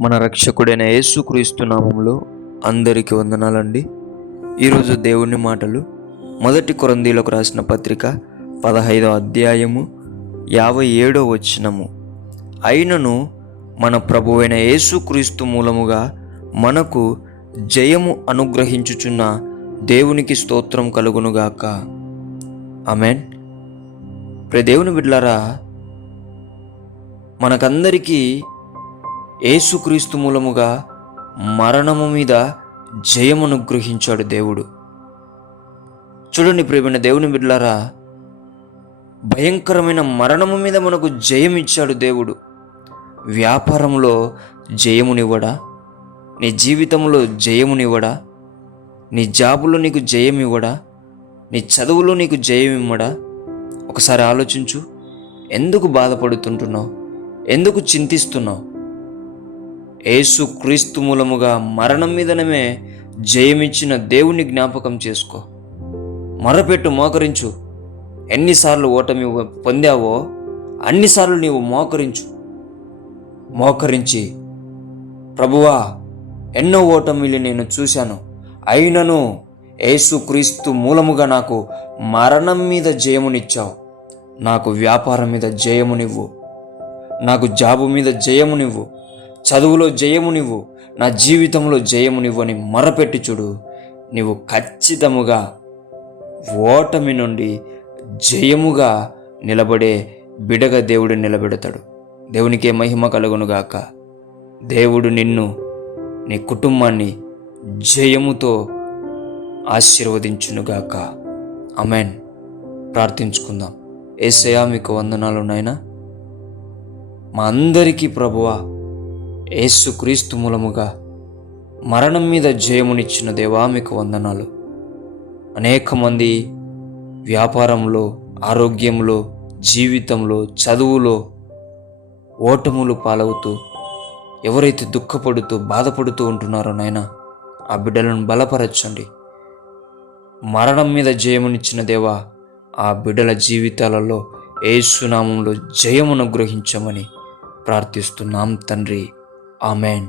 మన రక్షకుడైన యేసుక్రీస్తు నామంలో అందరికీ వందనాలండి. ఈరోజు దేవుని మాటలు 1 కొరింథీయులకు రాసిన పత్రిక 15వ అధ్యాయము 57వ వచనము. అయినను మన ప్రభువైన యేసుక్రీస్తు మూలముగా మనకు జయము అనుగ్రహించుచున్న దేవునికి స్తోత్రం కలుగునుగాక. ఆమేన్. ప్రియ దేవుని బిడ్డలారా, మనకందరికీ యేసుక్రీస్తు మూలముగా మరణము మీద జయమును అనుగ్రహించాడు దేవుడు. చూడండి ప్రియమైన దేవుని బిడ్డలారా, భయంకరమైన మరణము మీద మనకు జయం ఇచ్చాడు దేవుడు. వ్యాపారంలో జయమునివ్వడా? నీ జీవితంలో జయమునివ్వడా? నీ జాబులో నీకు జయం ఇవ్వడా? నీ చదువులో నీకు జయం ఇవ్వడా? ఒకసారి ఆలోచించు. ఎందుకు బాధపడుతుంటున్నావు? ఎందుకు చింతిస్తున్నావు? యేసుక్రీస్తు మూలముగా మరణం మీదనే జయమిచ్చిన దేవుని జ్ఞాపకం చేసుకో. మొరపెట్టు, మోకరించు. ఎన్నిసార్లు ఓటమి పొందావో అన్నిసార్లు నీవు మోకరించి ప్రభువా, ఎన్నో ఓటమిలు నేను చూశాను, అయినను యేసుక్రీస్తు మూలముగా నాకు మరణం మీద జయమునిచ్చావు. నాకు వ్యాపారం మీద జయమునివ్వు, నాకు జాబు మీద జయమునివ్వు, చదువులో జయమునివ్వు, నా జీవితంలో జయమునివ్వు అని మొరపెట్టి చూడు. నీవు ఖచ్చితముగా ఓటమి నుండి జయముగా నిలబడే బిడగా దేవుడు నిలబెడతాడు. దేవునికే మహిమ కలుగునుగాక. దేవుడు నిన్ను, నీ కుటుంబాన్ని జయముతో ఆశీర్వదించునుగాక. ఆమేన్. ప్రార్థించుకుందాం. యేసయ్యా, మీకు వందనాలు నాయనా. మా అందరికీ ప్రభువా, యేసుక్రీస్తు మూలముగా మరణం మీద జయమునిచ్చిన దేవా, మీకు వందనాలు. అనేక మంది వ్యాపారంలో, ఆరోగ్యంలో, జీవితంలో, చదువులో ఓటములు పాలవుతూ ఎవరైతే దుఃఖపడుతూ బాధపడుతూ ఉంటున్నారో నాయనా, ఆ బిడ్డలను బలపరచండి. మరణం మీద జయమునిచ్చిన దేవా, ఆ బిడ్డల జీవితాలలో యేసు నామములో జయమును అనుగ్రహించమని ప్రార్థిస్తున్నాం తండ్రి. ఆమేన్.